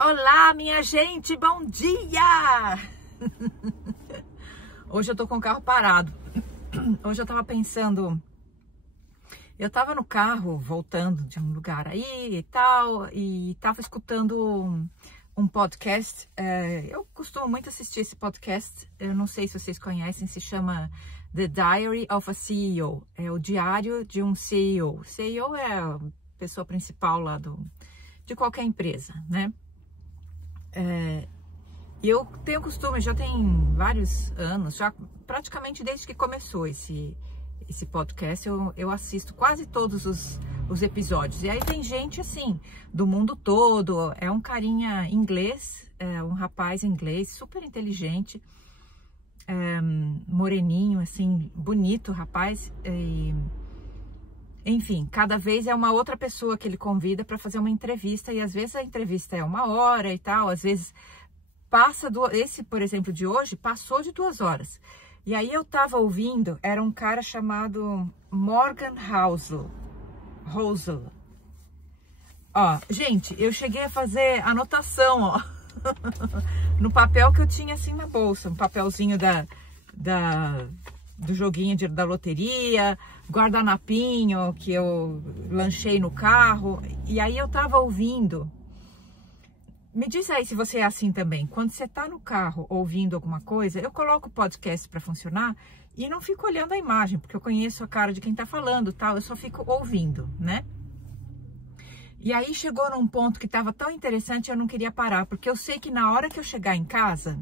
Olá, minha gente, bom dia! Hoje eu tô com o carro parado. Hoje eu tava pensando, eu tava no carro voltando de um lugar aí e tal, e tava escutando um podcast. Eu costumo muito assistir esse podcast, eu não sei se vocês conhecem, se chama The Diary of a CEO. É o diário de um CEO. CEO é a pessoa principal lá de qualquer empresa, né? E eu tenho costume, já tem vários anos, já praticamente desde que começou esse podcast, eu assisto quase todos os episódios. E aí tem gente assim, do mundo todo, é um carinha inglês, um rapaz inglês, super inteligente, moreninho, assim, bonito rapaz. Enfim, cada vez é uma outra pessoa que ele convida para fazer uma entrevista, e às vezes a entrevista é 1 hora e tal, às vezes passa esse, por exemplo, de hoje, passou de 2 horas. E aí eu tava ouvindo, era um cara chamado Morgan Housel. Ó, gente, eu cheguei a fazer anotação, ó, no papel que eu tinha assim na bolsa, um papelzinho do joguinho da loteria, guardanapinho que eu lanchei no carro. E aí eu tava ouvindo. Me diz aí se você é assim também. Quando você tá no carro ouvindo alguma coisa, eu coloco o podcast para funcionar e não fico olhando a imagem, porque eu conheço a cara de quem tá falando, tal, eu só fico ouvindo, né? E aí chegou num ponto que tava tão interessante, eu não queria parar, porque eu sei que na hora que eu chegar em casa,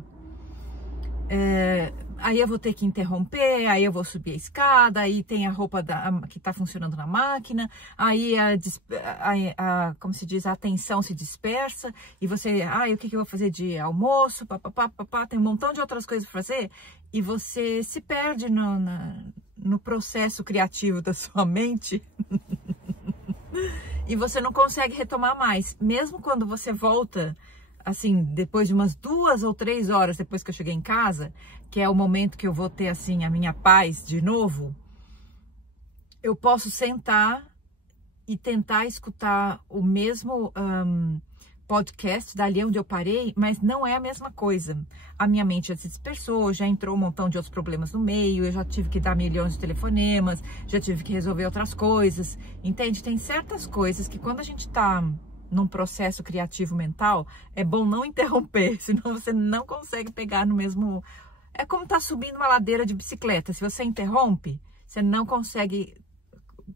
aí eu vou ter que interromper, aí eu vou subir a escada, aí tem a roupa que tá funcionando na máquina, aí como se diz, a atenção se dispersa, e você, o que eu vou fazer de almoço, papapá, tem um montão de outras coisas para fazer, e você se perde no processo criativo da sua mente, e você não consegue retomar mais, mesmo quando você volta, assim, depois de umas 2 ou 3 horas depois que eu cheguei em casa, que é o momento que eu vou ter, assim, a minha paz de novo, eu posso sentar e tentar escutar o mesmo podcast dali onde eu parei, mas não é a mesma coisa. A minha mente já se dispersou, já entrou um montão de outros problemas no meio, eu já tive que dar milhões de telefonemas, já tive que resolver outras coisas, entende? Tem certas coisas que quando a gente tá num processo criativo mental, é bom não interromper, senão você não consegue pegar no mesmo... É como tá subindo uma ladeira de bicicleta, se você interrompe, você não consegue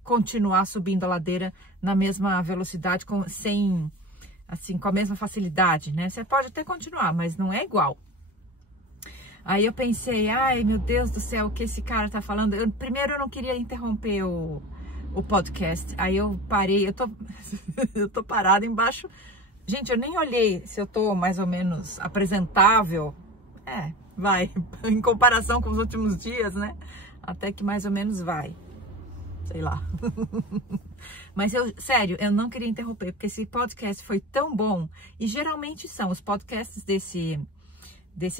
continuar subindo a ladeira na mesma velocidade, com a mesma facilidade, né? Você pode até continuar, mas não é igual. Aí eu pensei, ai meu Deus do céu, o que esse cara tá falando? Primeiro eu não queria interromper o podcast, aí eu parei, eu tô parada embaixo. Gente, eu nem olhei se eu tô mais ou menos apresentável. Vai, em comparação com os últimos dias, né? Até que mais ou menos vai. Sei lá. Mas sério, eu não queria interromper, porque esse podcast foi tão bom. E geralmente são os podcasts desse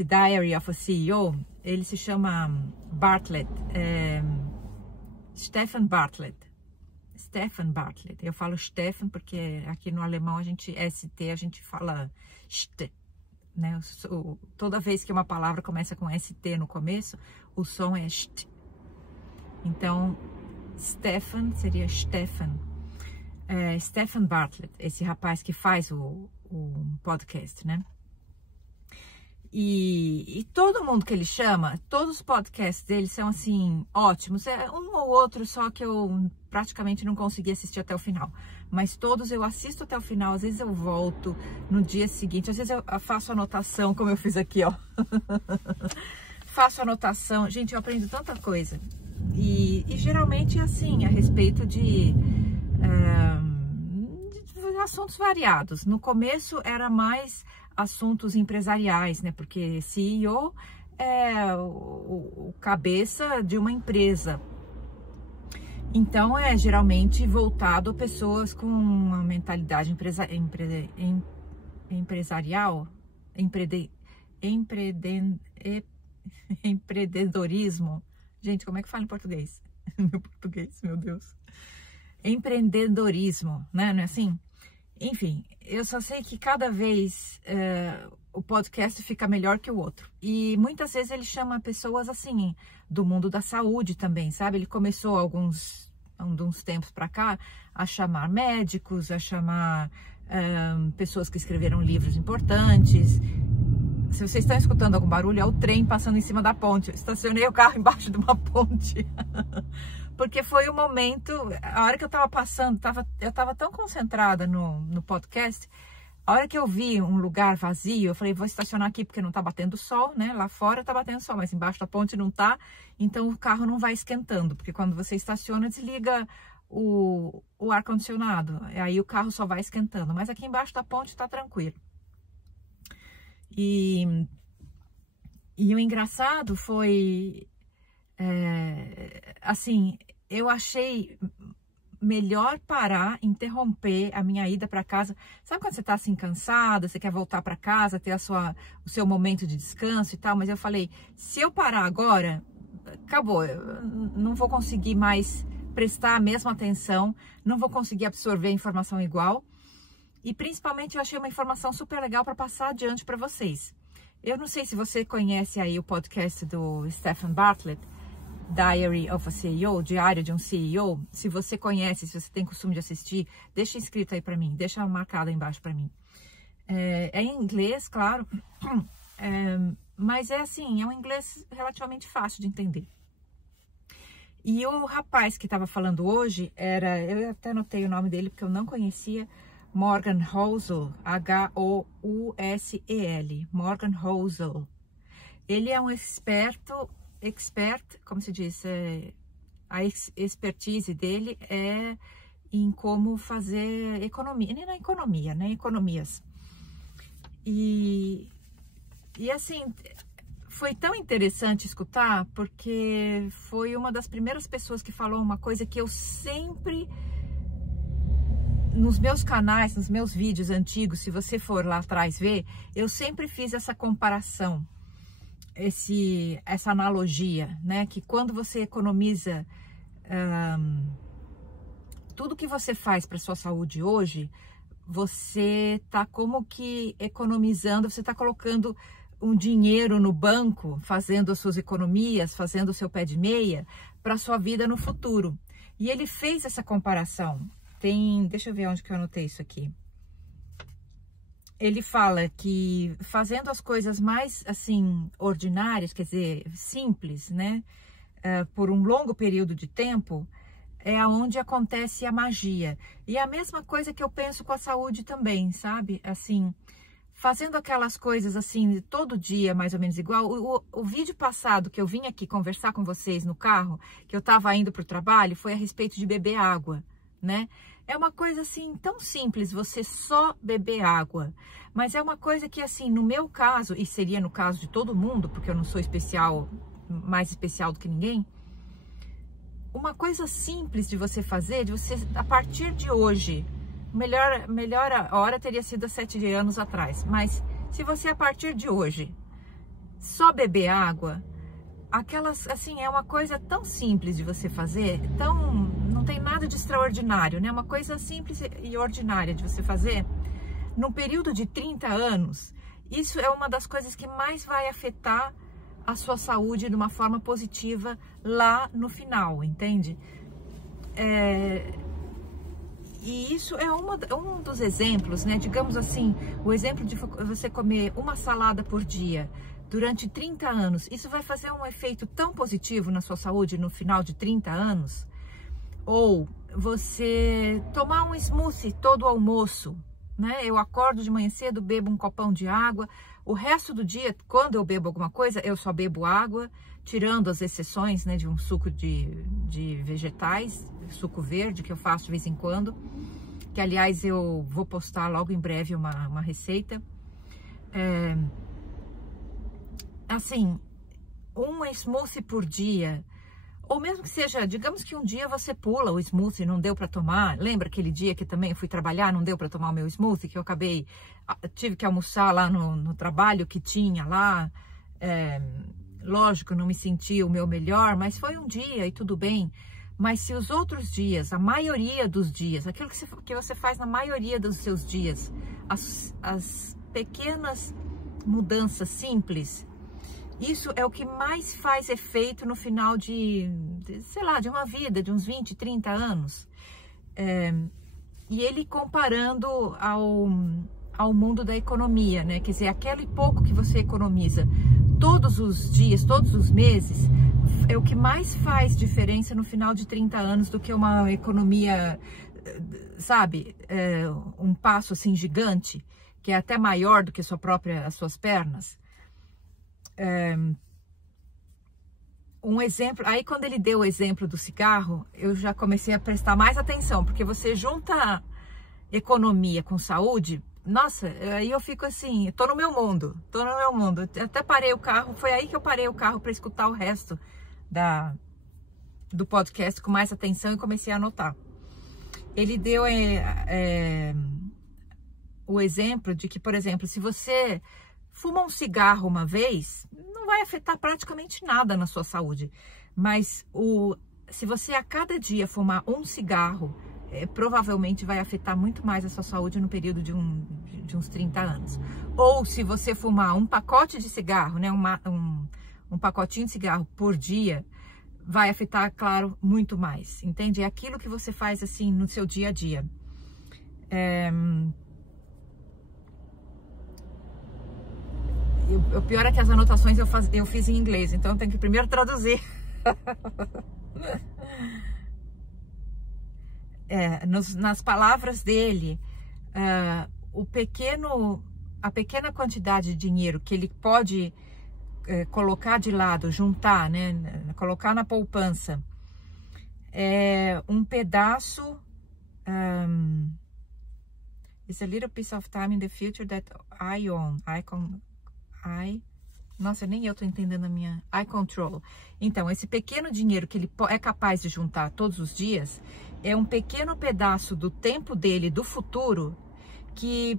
Diary of a CEO, ele se chama Bartlett, Stefan Bartlett. Eu falo Stefan porque aqui no alemão a gente fala St, né? Toda vez que uma palavra começa com ST no começo, o som é St. Então, Stefan seria Stefan. Stefan Bartlett, esse rapaz que faz o podcast, né? E todo mundo que ele chama, todos os podcasts dele são assim, ótimos. É um ou outro só que eu praticamente não consegui assistir até o final. Mas todos eu assisto até o final, às vezes eu volto no dia seguinte, às vezes eu faço anotação, como eu fiz aqui, ó. Faço anotação. Gente, eu aprendo tanta coisa. E geralmente assim, a respeito de assuntos variados. No começo era mais assuntos empresariais, né? Porque CEO é o cabeça de uma empresa. Então é geralmente voltado a pessoas com uma mentalidade empresarial, empreendedorismo. Gente, como é que fala em português? Meu português, meu Deus. Empreendedorismo, né? Não é assim? Enfim, eu só sei que cada vez o podcast fica melhor que o outro. E muitas vezes ele chama pessoas assim, do mundo da saúde também, sabe? Ele começou alguns tempos para cá a chamar médicos, a chamar pessoas que escreveram livros importantes. Se vocês estão escutando algum barulho, é o trem passando em cima da ponte. Eu estacionei o carro embaixo de uma ponte. Porque foi o momento, a hora que eu estava passando, eu estava tão concentrada no podcast, a hora que eu vi um lugar vazio, eu falei, vou estacionar aqui porque não está batendo sol, né? Lá fora está batendo sol, mas embaixo da ponte não está, então o carro não vai esquentando, porque quando você estaciona, desliga o ar-condicionado, aí o carro só vai esquentando, mas aqui embaixo da ponte está tranquilo. E o engraçado foi, assim, eu achei melhor parar, interromper a minha ida para casa. Sabe quando você tá assim cansada, você quer voltar para casa, ter o seu momento de descanso e tal, mas eu falei, se eu parar agora, acabou, eu não vou conseguir mais prestar a mesma atenção, não vou conseguir absorver a informação igual. E principalmente eu achei uma informação super legal para passar adiante para vocês. Eu não sei se você conhece aí o podcast do Stephen Bartlett, Diary of a CEO, Diário de um CEO. Se você conhece, se você tem costume de assistir, deixa inscrito aí para mim, deixa marcado aí embaixo para mim. É em inglês, claro, mas é assim, é um inglês relativamente fácil de entender. E o rapaz que estava falando hoje eu até anotei o nome dele porque eu não conhecia, Morgan Housel, H-O-U-S-E-L, Morgan Housel. Ele é um expert, como se diz, a expertise dele é em como fazer economia, nem na economia, né? Economias. E assim, foi tão interessante escutar, porque foi uma das primeiras pessoas que falou uma coisa que eu sempre, nos meus canais, nos meus vídeos antigos, se você for lá atrás ver, eu sempre fiz essa comparação, essa analogia, né? Que quando você economiza tudo que você faz para sua saúde hoje, você tá como que economizando, você tá colocando um dinheiro no banco, fazendo as suas economias, fazendo o seu pé de meia para sua vida no futuro. E ele fez essa comparação. Deixa eu ver onde que eu anotei isso aqui. Ele fala que fazendo as coisas mais, assim, ordinárias, quer dizer, simples, né? Por um longo período de tempo, é onde acontece a magia. E é a mesma coisa que eu penso com a saúde também, sabe? Assim, fazendo aquelas coisas, assim, todo dia, mais ou menos igual. O vídeo passado que eu vim aqui conversar com vocês no carro, que eu estava indo para o trabalho, foi a respeito de beber água, né? É uma coisa assim tão simples, você só beber água, mas é uma coisa que assim, no meu caso, e seria no caso de todo mundo, porque eu não sou especial, mais especial do que ninguém, uma coisa simples de você fazer, de você, a partir de hoje, melhor a hora teria sido há 7 anos atrás, mas se você a partir de hoje só beber água, aquelas, assim, é uma coisa tão simples de você fazer, não tem nada de extraordinário, né? Uma coisa simples e ordinária de você fazer. Num período de 30 anos, isso é uma das coisas que mais vai afetar a sua saúde de uma forma positiva lá no final, entende? E isso é um dos exemplos, né? Digamos assim, o exemplo de você comer uma salada por dia durante 30 anos, isso vai fazer um efeito tão positivo na sua saúde no final de 30 anos? Ou você tomar um smoothie todo almoço, né? Eu acordo de manhã cedo, bebo um copão de água, o resto do dia, quando eu bebo alguma coisa, eu só bebo água, tirando as exceções, né, de um suco de vegetais, suco verde, que eu faço de vez em quando, que aliás eu vou postar logo em breve uma receita. Assim, um smoothie por dia, ou mesmo que seja, digamos que um dia você pula o smoothie, não deu para tomar. Lembra aquele dia que também eu fui trabalhar, não deu para tomar o meu smoothie, que eu tive que almoçar lá no trabalho que tinha lá. Lógico, não me senti o meu melhor, mas foi um dia e tudo bem. Mas se os outros dias, a maioria dos dias, aquilo que você faz na maioria dos seus dias, as pequenas mudanças simples, isso é o que mais faz efeito no final sei lá, de uma vida, de uns 20, 30 anos. E ele comparando ao mundo da economia, né? Quer dizer, aquele pouco que você economiza todos os dias, todos os meses, é o que mais faz diferença no final de 30 anos do que uma economia, sabe, um passo assim gigante, que é até maior do que as suas pernas. Um exemplo, aí quando ele deu o exemplo do cigarro, eu já comecei a prestar mais atenção, porque você junta economia com saúde. Nossa, aí eu fico assim, tô no meu mundo. Eu até parei o carro, foi aí que eu parei o carro para escutar o resto do podcast com mais atenção e comecei a anotar. Ele deu o exemplo de que, por exemplo, se você fuma um cigarro uma vez, não vai afetar praticamente nada na sua saúde. Mas se você a cada dia fumar um cigarro, provavelmente vai afetar muito mais a sua saúde no período de uns 30 anos. Ou se você fumar um pacote de cigarro, né, um pacotinho de cigarro por dia, vai afetar, claro, muito mais, entende? É aquilo que você faz assim no seu dia a dia. O pior é que as anotações eu fiz em inglês, então eu tenho que primeiro traduzir. Nas palavras dele, a pequena quantidade de dinheiro que ele pode colocar de lado, juntar, né, colocar na poupança, é um pedaço. It's a little piece of time in the future that I own. Nossa, nem eu tô entendendo a minha. I control. Então, esse pequeno dinheiro que ele é capaz de juntar todos os dias é um pequeno pedaço do tempo dele, do futuro, que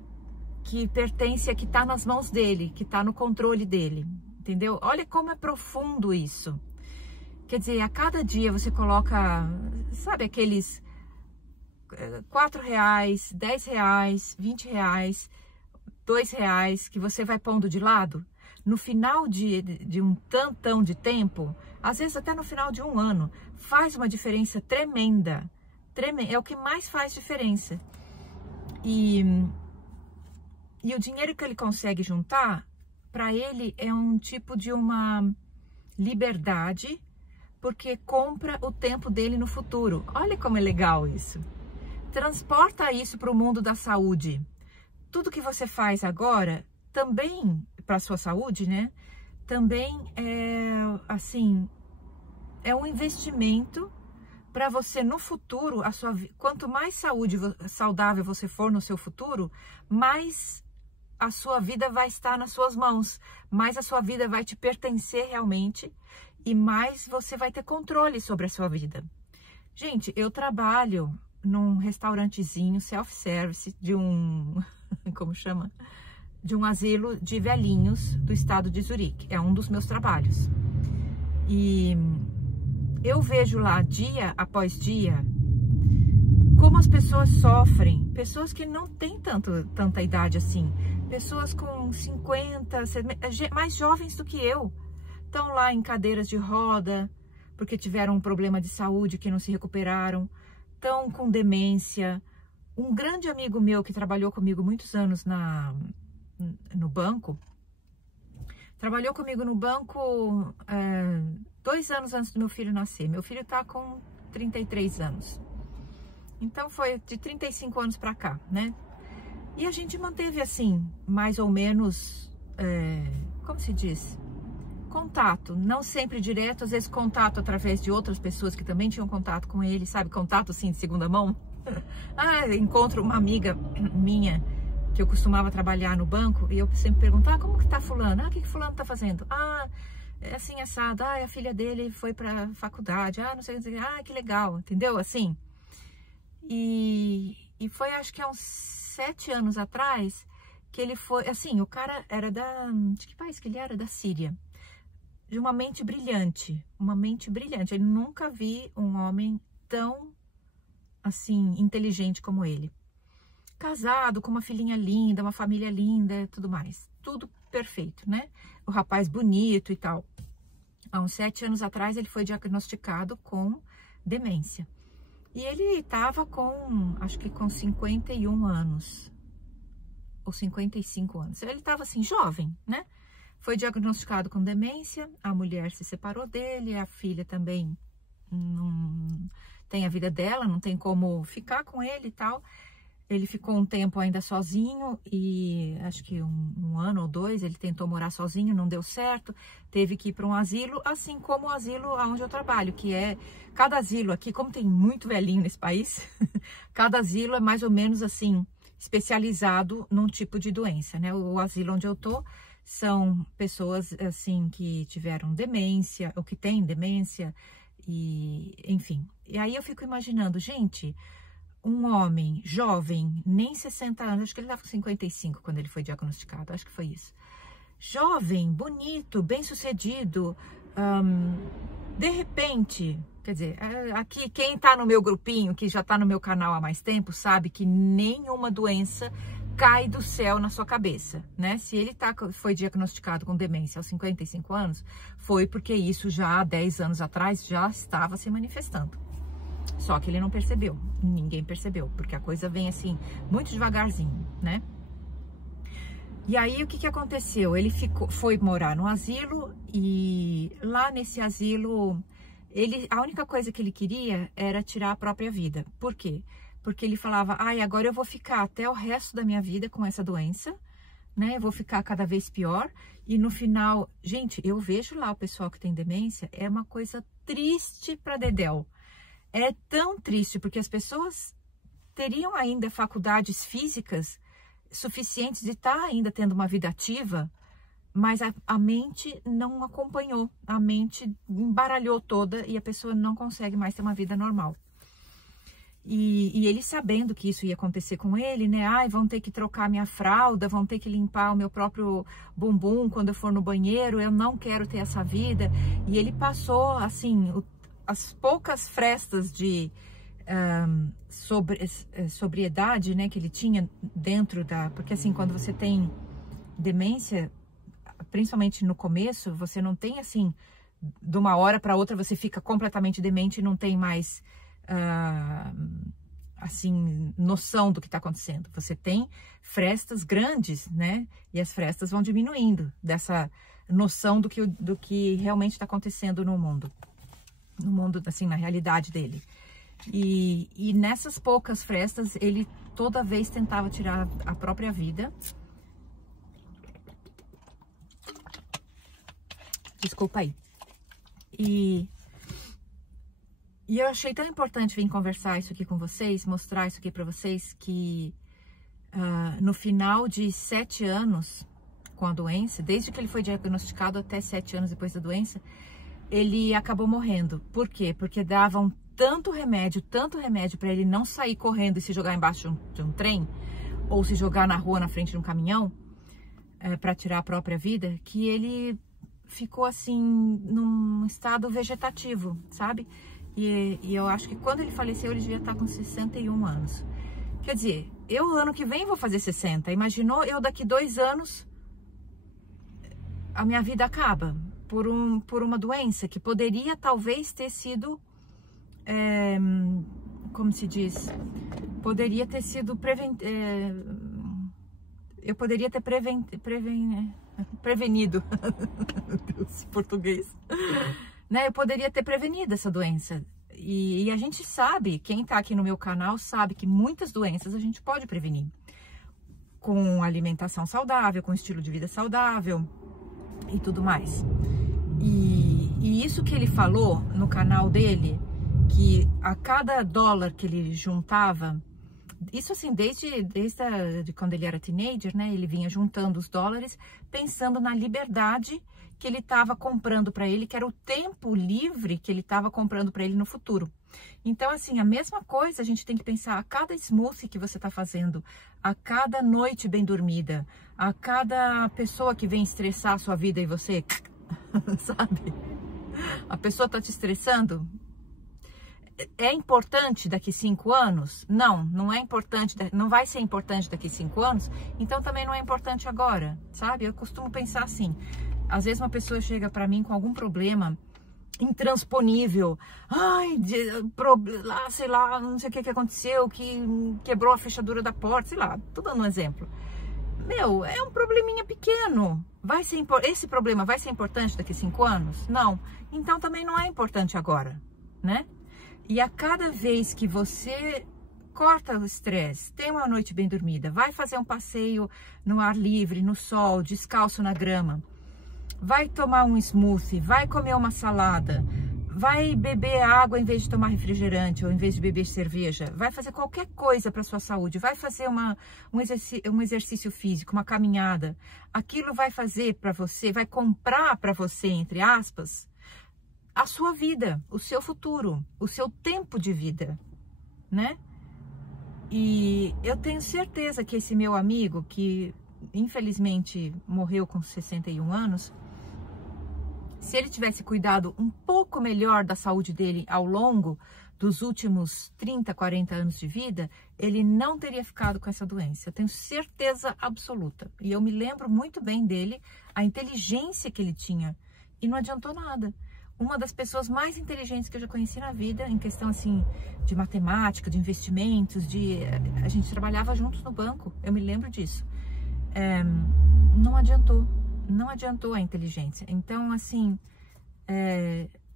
pertence, que tá nas mãos dele, que tá no controle dele. Entendeu? Olha como é profundo isso. Quer dizer, a cada dia você coloca, sabe, aqueles R$4, R$10, R$20, R$2 que você vai pondo de lado. No final de um tantão de tempo, às vezes até no final de um ano, faz uma diferença tremenda. É o que mais faz diferença. E o dinheiro que ele consegue juntar, para ele é um tipo de uma liberdade, porque compra o tempo dele no futuro. Olha como é legal isso. Transporta isso para o mundo da saúde. Tudo que você faz agora, também para a sua saúde, né? Também é um investimento para você no futuro. Quanto mais saudável você for no seu futuro, mais a sua vida vai estar nas suas mãos, mais a sua vida vai te pertencer realmente e mais você vai ter controle sobre a sua vida. Gente, eu trabalho num restaurantezinho self-service de como chama? De um asilo de velhinhos do estado de Zurique. É um dos meus trabalhos. E eu vejo lá, dia após dia, como as pessoas sofrem. Pessoas que não têm tanta idade assim. Pessoas com 50, mais jovens do que eu. Estão lá em cadeiras de roda, porque tiveram um problema de saúde que não se recuperaram. Estão com demência. Um grande amigo meu que trabalhou comigo muitos anos no banco, trabalhou comigo no banco 2 anos antes do meu filho nascer. Meu filho tá com 33 anos. Então foi de 35 anos para cá, né? E a gente manteve assim, mais ou menos, como se diz? Contato, não sempre direto, às vezes contato através de outras pessoas que também tinham contato com ele, sabe? Contato assim de segunda mão. Encontro uma amiga minha que eu costumava trabalhar no banco e eu sempre pergunto, como que tá fulano? O que fulano tá fazendo? É assim, assado. A filha dele foi pra faculdade. Não sei, que legal, entendeu? Assim. E foi, acho que há uns 7 anos atrás, que ele foi, assim, o cara era de que país que ele era? Da Síria. De uma mente brilhante. Eu nunca vi um homem tão, assim, inteligente como ele. Casado, com uma filhinha linda, uma família linda, tudo mais. Tudo perfeito, né? O rapaz bonito e tal. Há uns 7 anos atrás, ele foi diagnosticado com demência. E ele estava com, acho que com 51 anos. Ou 55 anos. Ele estava, assim, jovem, né? Foi diagnosticado com demência, a mulher se separou dele, a filha também não tem a vida dela, não tem como ficar com ele e tal. Ele ficou um tempo ainda sozinho e acho que um ano ou 2 ele tentou morar sozinho, não deu certo, teve que ir para um asilo, assim como o asilo onde eu trabalho, que é, cada asilo aqui, como tem muito velhinho nesse país, cada asilo é mais ou menos assim, especializado num tipo de doença, né? O asilo onde eu tô são pessoas assim que tiveram demência, ou que têm demência, e enfim. E aí eu fico imaginando, gente, um homem jovem, nem 60 anos, acho que ele estava com 55 quando ele foi diagnosticado, acho que foi isso. Jovem, bonito, bem-sucedido, de repente, quer dizer, aqui quem está no meu grupinho, que já está no meu canal há mais tempo, sabe que nenhuma doença cai do céu na sua cabeça, né? Se ele foi diagnosticado com demência aos 55 anos, foi porque isso já há 10 anos atrás já estava se manifestando. Só que ele não percebeu, ninguém percebeu, porque a coisa vem assim, muito devagarzinho, né? E aí o que aconteceu? Ele foi morar no asilo e lá nesse asilo, a única coisa que ele queria era tirar a própria vida. Por quê? Porque ele falava, agora eu vou ficar até o resto da minha vida com essa doença, né? Eu vou ficar cada vez pior. E no final, gente, eu vejo lá o pessoal que tem demência, é uma coisa triste pra dedéu. É tão triste, porque as pessoas teriam ainda faculdades físicas suficientes de estar ainda tendo uma vida ativa, mas a mente não acompanhou, a mente embaralhou toda e a pessoa não consegue mais ter uma vida normal. E ele sabendo que isso ia acontecer com ele, né? Vão ter que trocar minha fralda, vão ter que limpar o meu próprio bumbum quando eu for no banheiro, eu não quero ter essa vida. E ele passou, assim, as poucas frestas de sobriedade, né, que ele tinha dentro porque assim, quando você tem demência, principalmente no começo, você não tem assim, de uma hora para outra você fica completamente demente e não tem mais assim, noção do que está acontecendo. Você tem frestas grandes, né, e as frestas vão diminuindo dessa noção do que realmente está acontecendo no mundo, assim, na realidade dele. E nessas poucas frestas, ele toda vez tentava tirar a própria vida. Desculpa aí. E eu achei tão importante vir conversar isso aqui com vocês, mostrar isso aqui para vocês, que no final de 7 anos com a doença, desde que ele foi diagnosticado até 7 anos depois da doença, ele acabou morrendo. Por quê? Porque davam tanto remédio para ele não sair correndo e se jogar embaixo de um trem, ou se jogar na rua na frente de um caminhão, para tirar a própria vida, que ele ficou assim, num estado vegetativo, sabe? E eu acho que quando ele faleceu, ele devia estar com 61 anos. Quer dizer, eu ano que vem vou fazer 60. Imaginou eu daqui 2 anos, a minha vida acaba por uma doença que poderia talvez ter sido, como se diz, poderia ter sido eu poderia ter prevenido, meu Deus, português, né? Eu poderia ter prevenido essa doença. E a gente sabe, quem tá aqui no meu canal sabe que muitas doenças a gente pode prevenir com alimentação saudável, com estilo de vida saudável e tudo mais. E isso que ele falou no canal dele, que a cada dólar que ele juntava, isso assim, desde quando ele era teenager, né? Ele vinha juntando os dólares, pensando na liberdade que ele estava comprando para ele, que era o tempo livre que ele estava comprando para ele no futuro. Então, assim, a mesma coisa a gente tem que pensar a cada smoothie que você está fazendo, a cada noite bem dormida, a cada pessoa que vem estressar a sua vida e você, sabe? A pessoa está te estressando. é importante daqui 5 anos? Não, não é importante, não vai ser importante daqui 5 anos, então também não é importante agora, sabe? Eu costumo pensar assim, às vezes uma pessoa chega para mim com algum problema intransponível, ai, sei lá, não sei o que aconteceu, que quebrou a fechadura da porta, sei lá, tô dando um exemplo. Meu, é um probleminha pequeno, esse problema vai ser importante daqui 5 anos? Não, então também não é importante agora, né? E a cada vez que você corta o estresse, tem uma noite bem dormida, vai fazer um passeio no ar livre, no sol, descalço na grama, vai tomar um smoothie, vai comer uma salada, vai beber água em vez de tomar refrigerante ou em vez de beber cerveja, vai fazer qualquer coisa para sua saúde, vai fazer um exercício físico, uma caminhada, aquilo vai fazer para você, vai comprar para você, entre aspas, a sua vida, o seu futuro, o seu tempo de vida, né? E eu tenho certeza que esse meu amigo, que infelizmente morreu com 61 anos, se ele tivesse cuidado um pouco melhor da saúde dele ao longo dos últimos 30, 40 anos de vida, ele não teria ficado com essa doença. Eu tenho certeza absoluta. E eu me lembro muito bem dele, a inteligência que ele tinha. E não adiantou nada. Uma das pessoas mais inteligentes que eu já conheci na vida, em questão assim de matemática, de investimentos, a gente trabalhava juntos no banco, eu me lembro disso. Não adiantou a inteligência. Então, assim,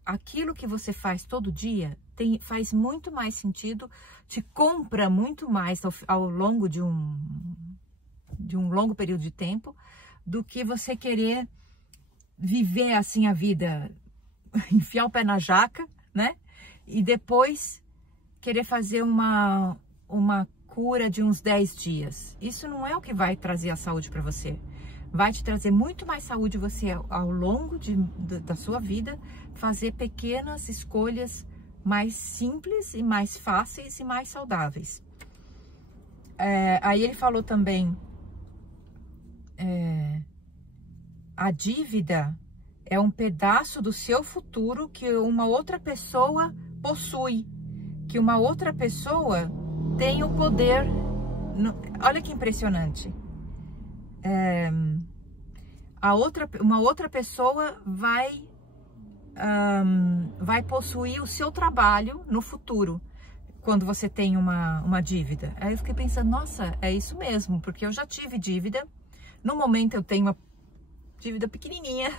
aquilo que você faz todo dia faz muito mais sentido, te compra muito mais ao longo de um longo período de tempo, do que você querer viver assim a vida, enfiar o pé na jaca, né? E depois querer fazer uma cura de uns 10 dias. Isso não é o que vai trazer a saúde para você. Vai te trazer muito mais saúde você, ao longo da sua vida, fazer pequenas escolhas mais simples e mais fáceis e mais saudáveis. Aí ele falou também, a dívida é um pedaço do seu futuro que uma outra pessoa possui, que uma outra pessoa tem o poder. Olha que impressionante. Uma outra pessoa vai possuir o seu trabalho no futuro, quando você tem uma dívida. Aí eu fiquei pensando, nossa, é isso mesmo, porque eu já tive dívida. No momento eu tenho uma dívida pequenininha,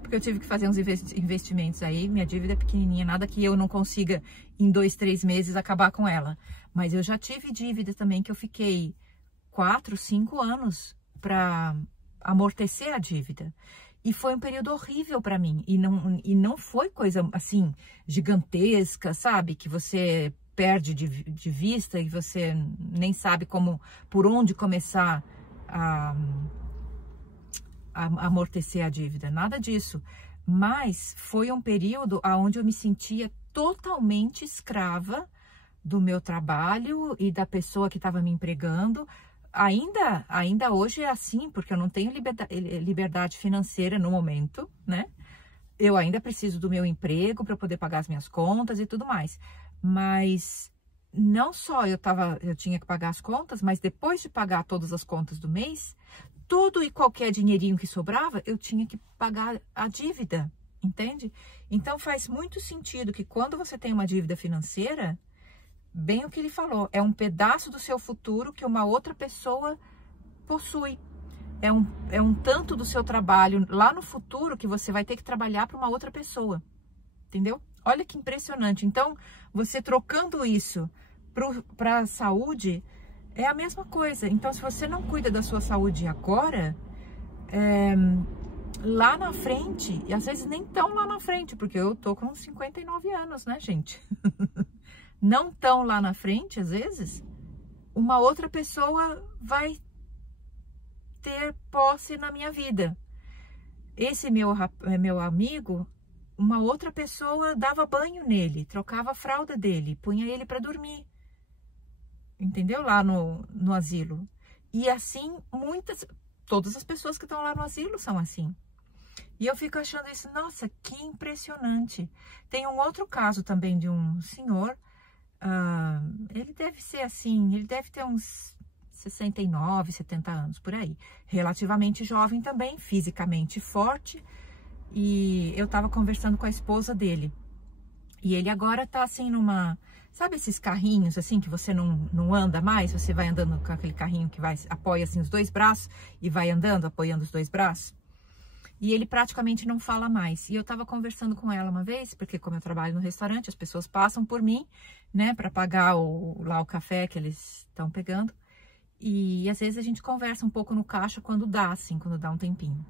porque eu tive que fazer uns investimentos aí, minha dívida é pequenininha, nada que eu não consiga em 2, 3 meses acabar com ela. Mas eu já tive dívida também, que eu fiquei 4, 5 anos para amortecer a dívida. E foi um período horrível para mim, e não foi coisa assim gigantesca, sabe? Que você perde de vista e você nem sabe por onde começar a amortecer a dívida, nada disso. Mas foi um período onde eu me sentia totalmente escrava do meu trabalho e da pessoa que estava me empregando. Ainda hoje é assim, porque eu não tenho liberdade financeira no momento, né? Eu ainda preciso do meu emprego para poder pagar as minhas contas e tudo mais. Mas não só eu tinha que pagar as contas, mas depois de pagar todas as contas do mês, todo e qualquer dinheirinho que sobrava, eu tinha que pagar a dívida, entende? Então faz muito sentido que quando você tem uma dívida financeira, bem o que ele falou, é um pedaço do seu futuro que uma outra pessoa possui. É um tanto do seu trabalho lá no futuro que você vai ter que trabalhar para uma outra pessoa, entendeu? Olha que impressionante. Então, você trocando isso para a saúde, é a mesma coisa. Então, se você não cuida da sua saúde agora, lá na frente, e às vezes nem tão lá na frente, porque eu tô com 59 anos, né, gente? Não tão lá na frente, às vezes, uma outra pessoa vai ter posse na minha vida. Esse meu amigo, uma outra pessoa dava banho nele, trocava a fralda dele, punha ele para dormir. Entendeu? Lá no asilo. E assim, todas as pessoas que estão lá no asilo são assim. E eu fico achando isso, nossa, que impressionante. Tem um outro caso também de um senhor, ele deve ser assim, ele deve ter uns 69, 70 anos, por aí. Relativamente jovem também, fisicamente forte. E eu tava conversando com a esposa dele. E ele agora tá assim numa... Sabe esses carrinhos assim que você não anda mais? Você vai andando com aquele carrinho que apoia assim os dois braços e vai andando, apoiando os dois braços? E ele praticamente não fala mais. E eu tava conversando com ela uma vez, porque como eu trabalho no restaurante, as pessoas passam por mim, né, para pagar lá o café que eles estão pegando. E às vezes a gente conversa um pouco no caixa quando dá, assim, quando dá um tempinho.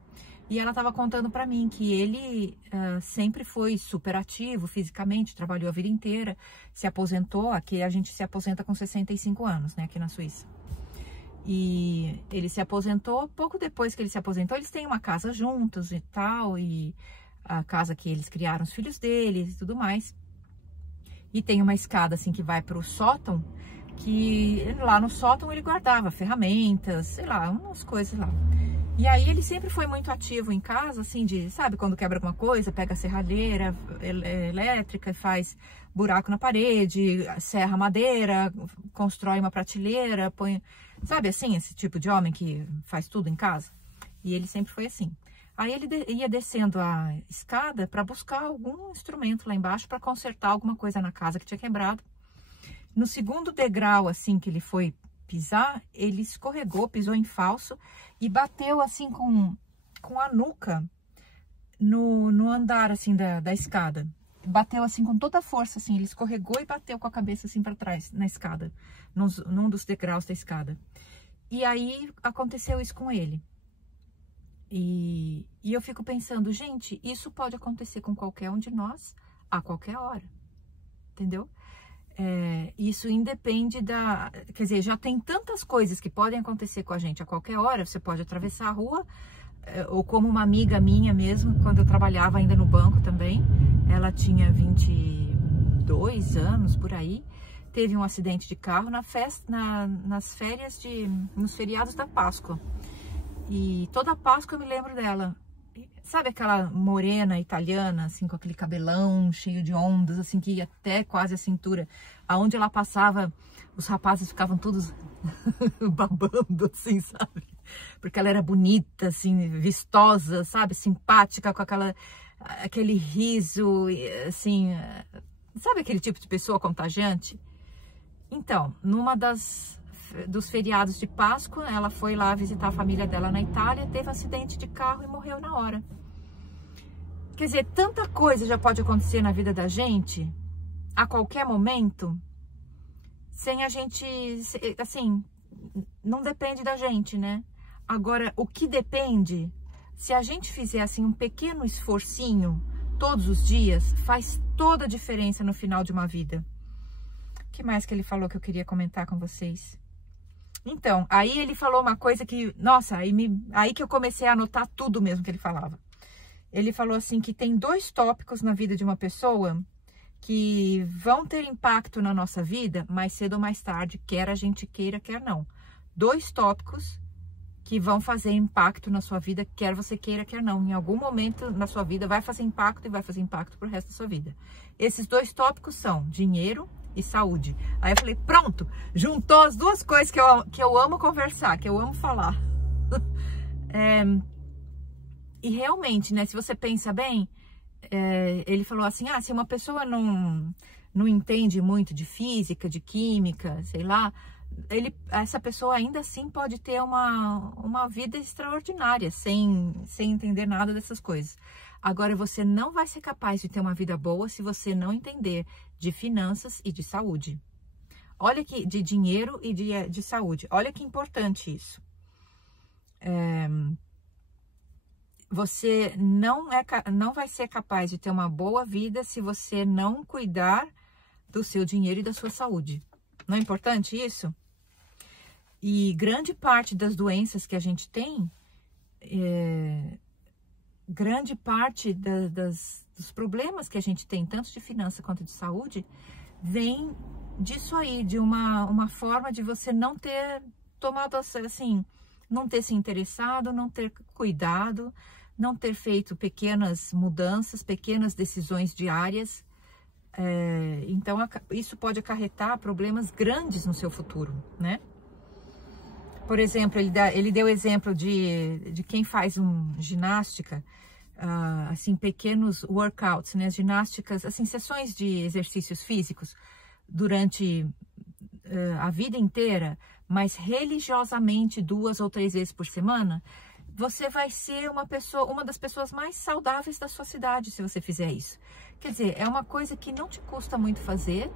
E ela tava contando para mim que ele sempre foi super ativo fisicamente, trabalhou a vida inteira, se aposentou, aqui a gente se aposenta com 65 anos, né, aqui na Suíça. E ele se aposentou, pouco depois que ele se aposentou, eles têm uma casa juntos e tal, e a casa que eles criaram os filhos deles e tudo mais. E tem uma escada assim que vai para o sótão, que lá no sótão ele guardava ferramentas, sei lá, umas coisas lá. E aí ele sempre foi muito ativo em casa, assim, sabe, quando quebra alguma coisa, pega a serralheira elétrica e faz buraco na parede, serra madeira, constrói uma prateleira, põe, sabe assim, esse tipo de homem que faz tudo em casa. E ele sempre foi assim. Aí ele ia descendo a escada para buscar algum instrumento lá embaixo para consertar alguma coisa na casa que tinha quebrado. No segundo degrau, assim, que ele foi pisar, ele escorregou, pisou em falso e bateu assim com a nuca no andar assim da escada. Bateu assim com toda a força, assim, ele escorregou e bateu com a cabeça assim para trás na escada, num dos degraus da escada. E aí aconteceu isso com ele. E eu fico pensando, gente, isso pode acontecer com qualquer um de nós a qualquer hora, entendeu? Isso independe quer dizer, já tem tantas coisas que podem acontecer com a gente a qualquer hora. Você pode atravessar a rua, ou como uma amiga minha mesmo, quando eu trabalhava ainda no banco também, ela tinha 22 anos, por aí, teve um acidente de carro nas férias nos feriados da Páscoa. E toda a Páscoa eu me lembro dela. Sabe aquela morena italiana, assim, com aquele cabelão cheio de ondas, assim, que ia até quase a cintura. Aonde ela passava, os rapazes ficavam todos babando, assim, sabe? Porque ela era bonita, assim, vistosa, sabe? Simpática, com aquele riso, assim... Sabe aquele tipo de pessoa contagiante? Então, dos feriados de Páscoa, ela foi lá visitar a família dela na Itália, teve um acidente de carro e morreu na hora. Quer dizer, tanta coisa já pode acontecer na vida da gente, a qualquer momento, sem a gente, assim, não depende da gente, né? Agora, o que depende, se a gente fizer, assim, um pequeno esforcinho todos os dias, faz toda a diferença no final de uma vida. O que mais que ele falou que eu queria comentar com vocês? Então, aí ele falou uma coisa que, nossa, aí que eu comecei a anotar tudo mesmo que ele falava. Ele falou assim que tem 2 tópicos na vida de uma pessoa que vão ter impacto na nossa vida mais cedo ou mais tarde, quer a gente queira, quer não. 2 tópicos que vão fazer impacto na sua vida, quer você queira, quer não. Em algum momento na sua vida vai fazer impacto e vai fazer impacto pro resto da sua vida. Esses 2 tópicos são dinheiro e saúde. Aí eu falei, pronto, juntou as 2 coisas que eu amo conversar, que eu amo falar. E realmente, né, se você pensa bem, ele falou assim, se uma pessoa não entende muito de física, de química, sei lá, essa pessoa ainda assim pode ter uma vida extraordinária, sem entender nada dessas coisas. Agora, você não vai ser capaz de ter uma vida boa se você não entender de finanças e de saúde. Olha que, de dinheiro e de saúde. Olha que importante isso. Você não vai ser capaz de ter uma boa vida se você não cuidar do seu dinheiro e da sua saúde. Não é importante isso? E grande parte das doenças que a gente tem, grande parte dos problemas que a gente tem, tanto de finança quanto de saúde, vem disso aí, de uma forma de você não ter tomado, assim, não ter se interessado, não ter cuidado não ter feito pequenas mudanças, pequenas decisões diárias. Então, isso pode acarretar problemas grandes no seu futuro, né? Por exemplo, ele deu exemplo de quem faz ginástica, assim, pequenos workouts, né? Ginásticas, assim, sessões de exercícios físicos durante a vida inteira, mas religiosamente 2 ou 3 vezes por semana, você vai ser uma das pessoas mais saudáveis da sua cidade se você fizer isso. Quer dizer, é uma coisa que não te custa muito fazer,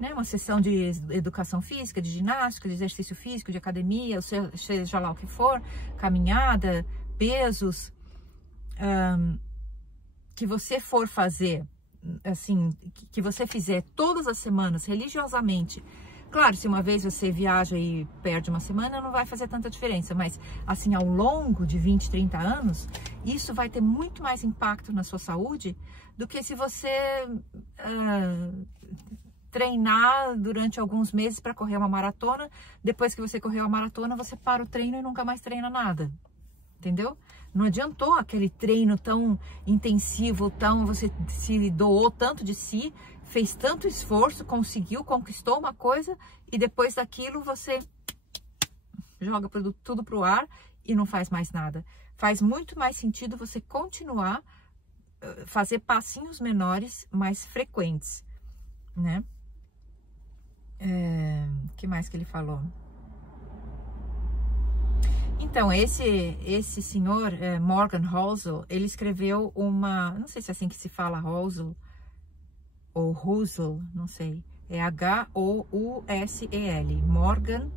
né? Uma sessão de educação física, de ginástica, de exercício físico, de academia, seja lá o que for, caminhada, pesos, que você for fazer, assim, que você fizer todas as semanas religiosamente. Claro, se uma vez você viaja e perde uma semana, não vai fazer tanta diferença, mas assim, ao longo de 20, 30 anos, isso vai ter muito mais impacto na sua saúde do que se você treinar durante alguns meses para correr uma maratona. Depois que você correu a maratona, você para o treino e nunca mais treina nada, entendeu? Não adiantou aquele treino tão intensivo, você se doou tanto de si, fez tanto esforço, conquistou uma coisa e depois daquilo você joga tudo pro ar e não faz mais nada. Faz muito mais sentido você continuar, fazer passinhos menores, mais frequentes, né? Que mais que ele falou? Então, esse senhor, Morgan Housel, ele escreveu não sei se é assim que se fala, Housel, ou Housel, não sei, é H-O-U-S-E-L, Morgan,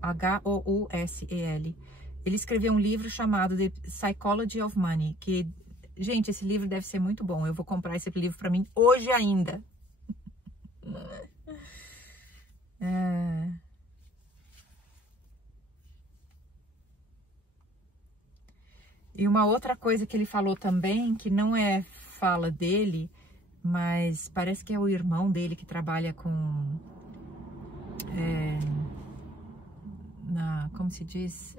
H-O-U-S-E-L. Ele escreveu um livro chamado The Psychology of Money, que, gente, esse livro deve ser muito bom, eu vou comprar esse livro para mim hoje ainda. E uma outra coisa que ele falou também, que não é fala dele, mas parece que é o irmão dele que trabalha com, como se diz,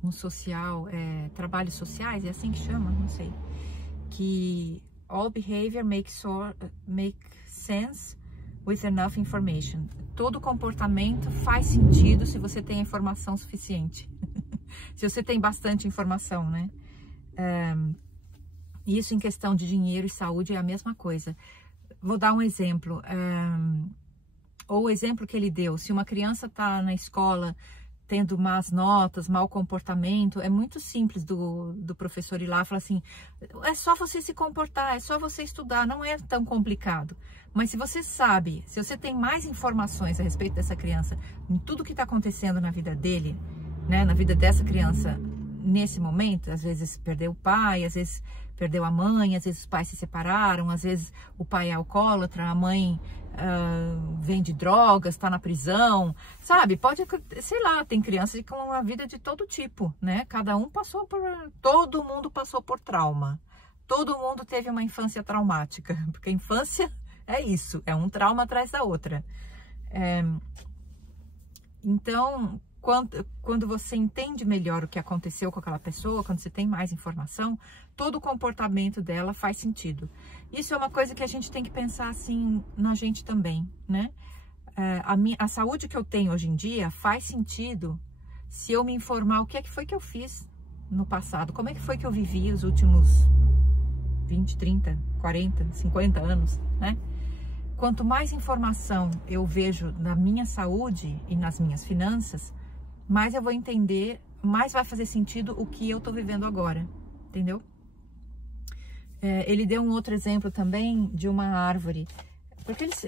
no social, trabalhos sociais, é assim que chama, não sei, que all behavior make sense with enough information. Todo comportamento faz sentido se você tem a informação suficiente. Se você tem bastante informação, né? Isso em questão de dinheiro e saúde é a mesma coisa. Vou dar um exemplo. Ou o exemplo que ele deu. Se uma criança está na escola tendo más notas, mau comportamento, é muito simples do professor ir lá e falar assim, é só você se comportar, é só você estudar, não é tão complicado. Mas se você sabe, se você tem mais informações a respeito dessa criança, em tudo que está acontecendo na vida dele, né, na vida dessa criança, nesse momento, às vezes perdeu o pai, às vezes perdeu a mãe, às vezes os pais se separaram, às vezes o pai é alcoólatra, a mãe vende drogas, está na prisão, sabe? Pode, sei lá, tem crianças com uma vida de todo tipo, né? Todo mundo passou por trauma. Todo mundo teve uma infância traumática, porque a infância é isso, é um trauma atrás da outra. Então, quando você entende melhor o que aconteceu com aquela pessoa, quando você tem mais informação, todo o comportamento dela faz sentido. Isso é uma coisa que a gente tem que pensar assim na gente também, né? A saúde que eu tenho hoje em dia faz sentido se eu me informar o que é que foi que eu fiz no passado, como é que foi que eu vivi os últimos 20, 30, 40, 50 anos, né? Quanto mais informação eu vejo na minha saúde e nas minhas finanças, mais eu vou entender, mais vai fazer sentido o que eu estou vivendo agora, entendeu? Ele deu um outro exemplo também de uma árvore, porque eles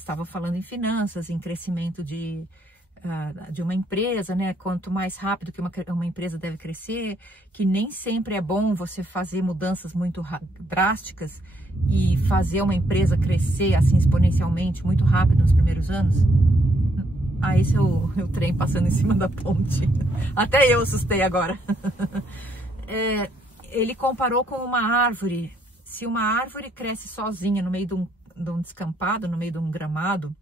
estavam falando em finanças, em crescimento de uma empresa, né? Quanto mais rápido que uma empresa deve crescer, que nem sempre é bom você fazer mudanças muito drásticas e fazer uma empresa crescer assim exponencialmente, muito rápido nos primeiros anos. Esse é o trem passando em cima da ponte. Até eu assustei agora. Ele comparou com uma árvore. Se uma árvore cresce sozinha no meio de um descampado, no meio de um gramado,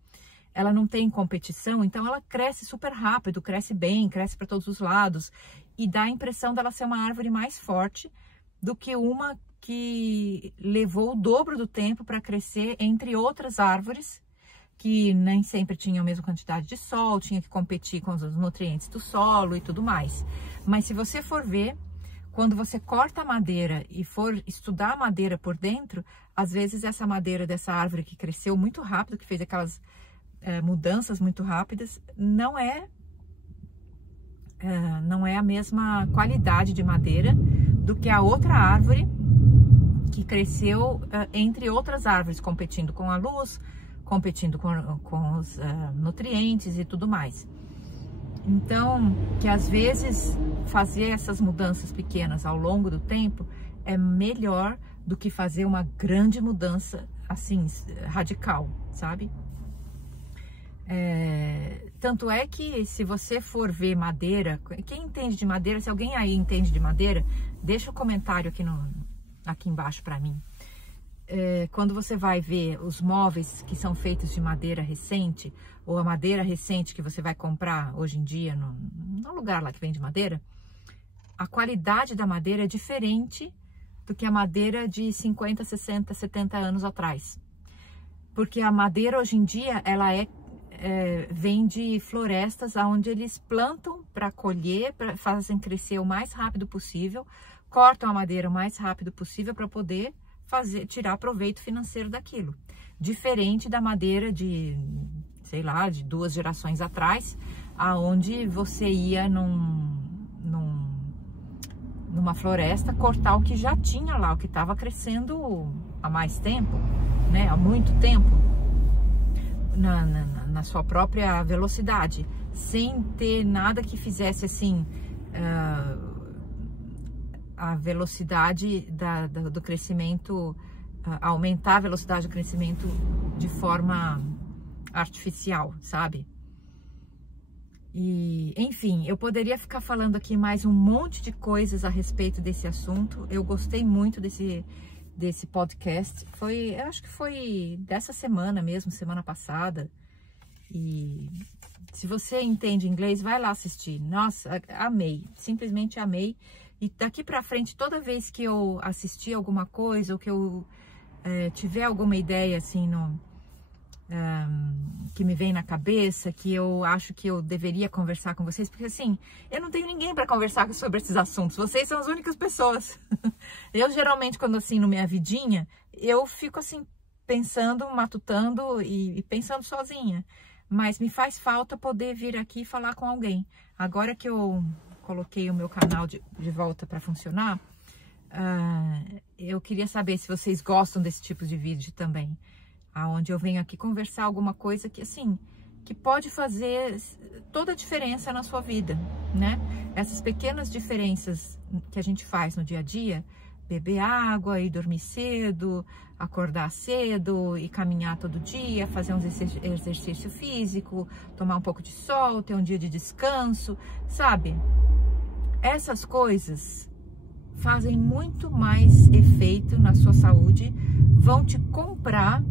ela não tem competição, então ela cresce super rápido, cresce bem, cresce para todos os lados. e dá a impressão dela ser uma árvore mais forte do que uma que levou o dobro do tempo para crescer entre outras árvores que nem sempre tinham a mesma quantidade de sol, tinha que competir com os nutrientes do solo e tudo mais. Mas se você for ver, quando você corta a madeira e for estudar a madeira por dentro, às vezes essa madeira dessa árvore que cresceu muito rápido, que fez aquelas mudanças muito rápidas, não é a mesma qualidade de madeira do que a outra árvore que cresceu entre outras árvores, competindo com a luz, competindo com os nutrientes e tudo mais. Então, que às vezes fazer essas mudanças pequenas ao longo do tempo é melhor do que fazer uma grande mudança assim, radical, sabe? Tanto é que se você for ver madeira, quem entende de madeira, se alguém aí entende de madeira, deixa um comentário aqui embaixo para mim. Quando você vai ver os móveis que são feitos de madeira recente, ou a madeira recente que você vai comprar hoje em dia no lugar lá que vende madeira, a qualidade da madeira é diferente do que a madeira de 50, 60, 70 anos atrás. Porque a madeira hoje em dia, ela vem de florestas onde eles plantam para colher, fazem crescer o mais rápido possível, cortam a madeira o mais rápido possível para poder tirar proveito financeiro daquilo. Diferente da madeira de, sei lá, de 2 gerações atrás, aonde você ia numa floresta cortar o que já tinha lá, o que estava crescendo há mais tempo, né? Há muito tempo, na sua própria velocidade, sem ter nada que fizesse assim a velocidade do crescimento, aumentar a velocidade do crescimento de forma artificial, sabe? E, enfim, eu poderia ficar falando aqui mais um monte de coisas a respeito desse assunto. Eu gostei muito desse podcast. Eu acho que foi dessa semana mesmo, semana passada. E se você entende inglês, vai lá assistir. Nossa, amei, simplesmente amei. E daqui pra frente, toda vez que eu assistir alguma coisa, ou que eu tiver alguma ideia assim que me vem na cabeça, que eu acho que eu deveria conversar com vocês, porque assim, eu não tenho ninguém para conversar sobre esses assuntos, vocês são as únicas pessoas. Eu geralmente, quando assim, no minha vidinha, eu fico assim, pensando, matutando e pensando sozinha, mas me faz falta poder vir aqui e falar com alguém. Agora que eu coloquei o meu canal de volta para funcionar, eu queria saber se vocês gostam desse tipo de vídeo também, aonde eu venho aqui conversar alguma coisa que assim, que pode fazer toda a diferença na sua vida, né? Essas pequenas diferenças que a gente faz no dia a dia, beber água, ir dormir cedo, acordar cedo e caminhar todo dia, fazer um exercício físico, tomar um pouco de sol, ter um dia de descanso, sabe? Essas coisas fazem muito mais efeito na sua saúde, vão te comprar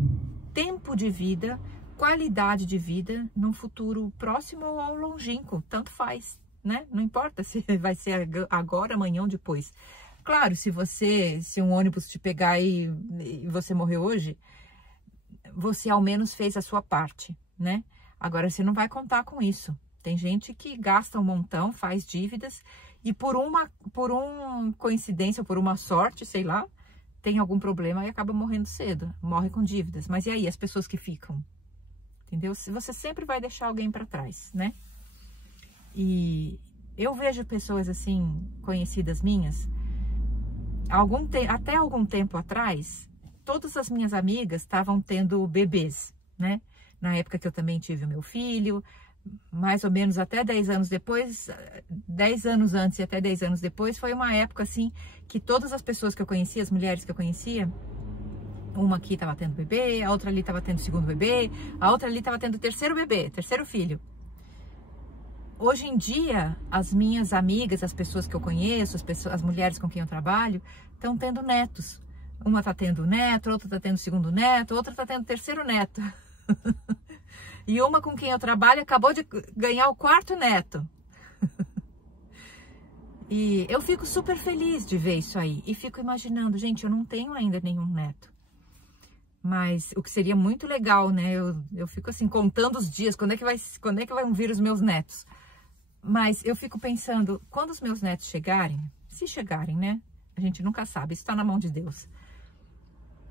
tempo de vida, qualidade de vida num futuro próximo ou longínquo, tanto faz, né? Não importa se vai ser agora, amanhã ou depois. Claro, se um ônibus te pegar e você morrer hoje, você ao menos fez a sua parte, né? Agora você não vai contar com isso. Tem gente que gasta um montão, faz dívidas e por uma coincidência, por uma sorte, sei lá, tem algum problema e acaba morrendo cedo, morre com dívidas. Mas e aí, as pessoas que ficam? Entendeu? Você sempre vai deixar alguém para trás, né? E eu vejo pessoas assim, conhecidas minhas, até algum tempo atrás, todas as minhas amigas estavam tendo bebês, né? Na época que eu também tive o meu filho, mais ou menos até 10 anos depois, 10 anos antes e até 10 anos depois, foi uma época assim que todas as pessoas que eu conhecia, as mulheres que eu conhecia, uma aqui estava tendo bebê, a outra ali estava tendo segundo bebê, a outra ali estava tendo terceiro bebê, terceiro filho. Hoje em dia, as minhas amigas, as pessoas que eu conheço, as mulheres com quem eu trabalho, estão tendo netos. Uma está tendo neto, outra está tendo segundo neto, outra está tendo terceiro neto. E uma com quem eu trabalho acabou de ganhar o 4º neto. E eu fico super feliz de ver isso aí. E fico imaginando, gente, eu não tenho ainda nenhum neto. Mas o que seria muito legal, né? Eu fico assim, contando os dias, quando é que vão vir os meus netos? Mas eu fico pensando, quando os meus netos chegarem, se chegarem, né? A gente nunca sabe, isso tá na mão de Deus.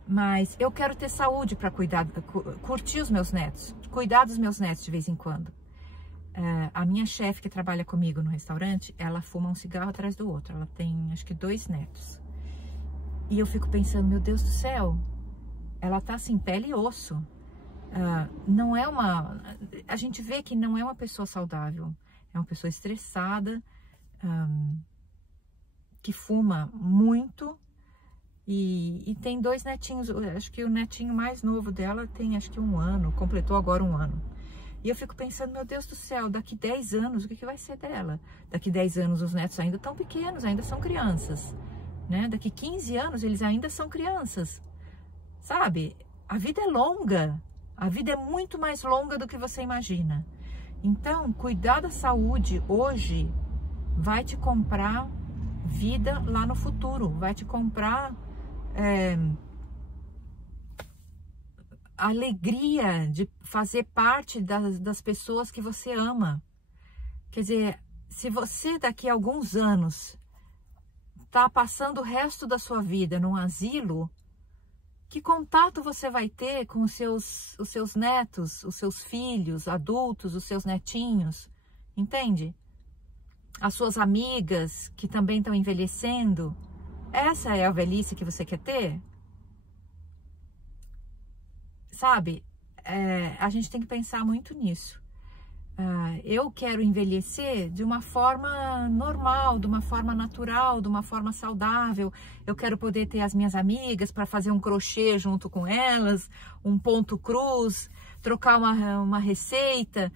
Mas eu quero ter saúde para curtir os meus netos, cuidar dos meus netos de vez em quando. A minha chefe que trabalha comigo no restaurante, ela fuma um cigarro atrás do outro. Ela tem, acho que 2 netos. E eu fico pensando, meu Deus do céu, ela tá assim, pele e osso. Não é uma... A gente vê que não é uma pessoa saudável. É uma pessoa estressada, que fuma muito. E tem 2 netinhos. Acho que o netinho mais novo dela tem, acho que 1 ano. Completou agora 1 ano. E eu fico pensando, meu Deus do céu, daqui 10 anos, o que vai ser dela? Daqui 10 anos os netos ainda estão pequenos, ainda são crianças, né? Daqui 15 anos eles ainda são crianças, sabe? A vida é longa, a vida é muito mais longa do que você imagina. Então, cuidar da saúde hoje vai te comprar vida lá no futuro, vai te comprar... alegria de fazer parte das pessoas que você ama. Quer dizer, se você daqui a alguns anos está passando o resto da sua vida num asilo, que contato você vai ter com os seus netos, os seus filhos, adultos, os seus netinhos, entende? As suas amigas que também estão envelhecendo. Essa é a velhice que você quer ter? Sabe, a gente tem que pensar muito nisso. Eu quero envelhecer de uma forma normal, de uma forma natural, de uma forma saudável. Eu quero poder ter as minhas amigas para fazer um crochê junto com elas, um ponto cruz, trocar uma receita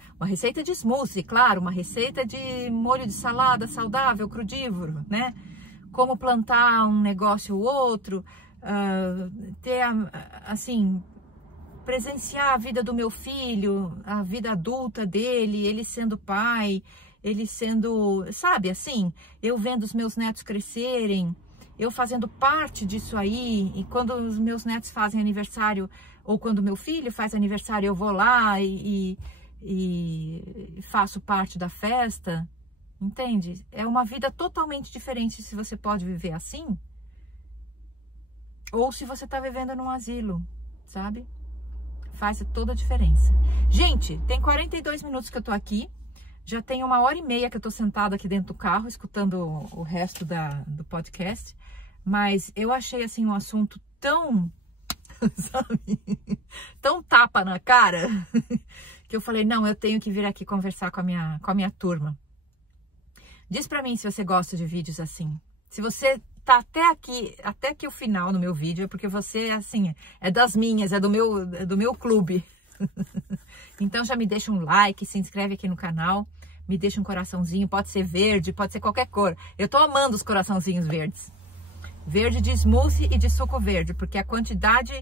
de smoothie, claro, uma receita de molho de salada saudável, crudívoro, né? Como plantar um negócio ou outro, ter, assim... presenciar a vida do meu filho, a vida adulta dele, ele sendo pai, ele sendo, sabe, assim, eu vendo os meus netos crescerem, eu fazendo parte disso aí, e quando os meus netos fazem aniversário, ou quando meu filho faz aniversário, eu vou lá e faço parte da festa, entende? É uma vida totalmente diferente se você pode viver assim, ou se você está vivendo num asilo, sabe? Faz toda a diferença. Gente, tem 42 minutos que eu tô aqui. Já tem 1h30 que eu tô sentada aqui dentro do carro, escutando o resto do podcast. Mas eu achei, assim, um assunto tão, sabe, tão tapa na cara, que eu falei, não, eu tenho que vir aqui conversar com a minha turma. Diz pra mim se você gosta de vídeos assim. Se você tá até aqui o final no meu vídeo, é porque você, assim, é das minhas, é do meu clube. Então já me deixa um like, se inscreve aqui no canal, me deixa um coraçãozinho, pode ser verde, pode ser qualquer cor. Eu tô amando os coraçãozinhos verdes. Verde de smoothie e de suco verde, porque a quantidade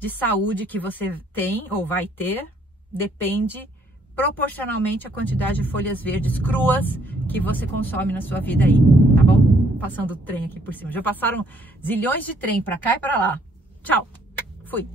de saúde que você tem ou vai ter depende proporcionalmente à quantidade de folhas verdes cruas que você consome na sua vida aí, tá bom? Passando o trem aqui por cima. Já passaram zilhões de trem pra cá e pra lá. Tchau. Fui.